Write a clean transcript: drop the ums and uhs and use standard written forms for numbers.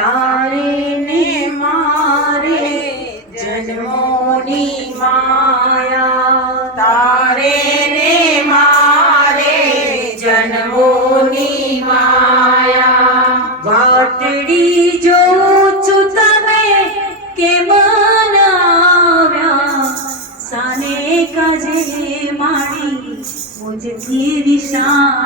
તારે ને મારે જન્મોની માયા, તારે ને મારે જન્મોની માયા. વાટડી જોઉં છું તમે કેમ આવ્યા, સાને કાજે માડી મુજથી વિશા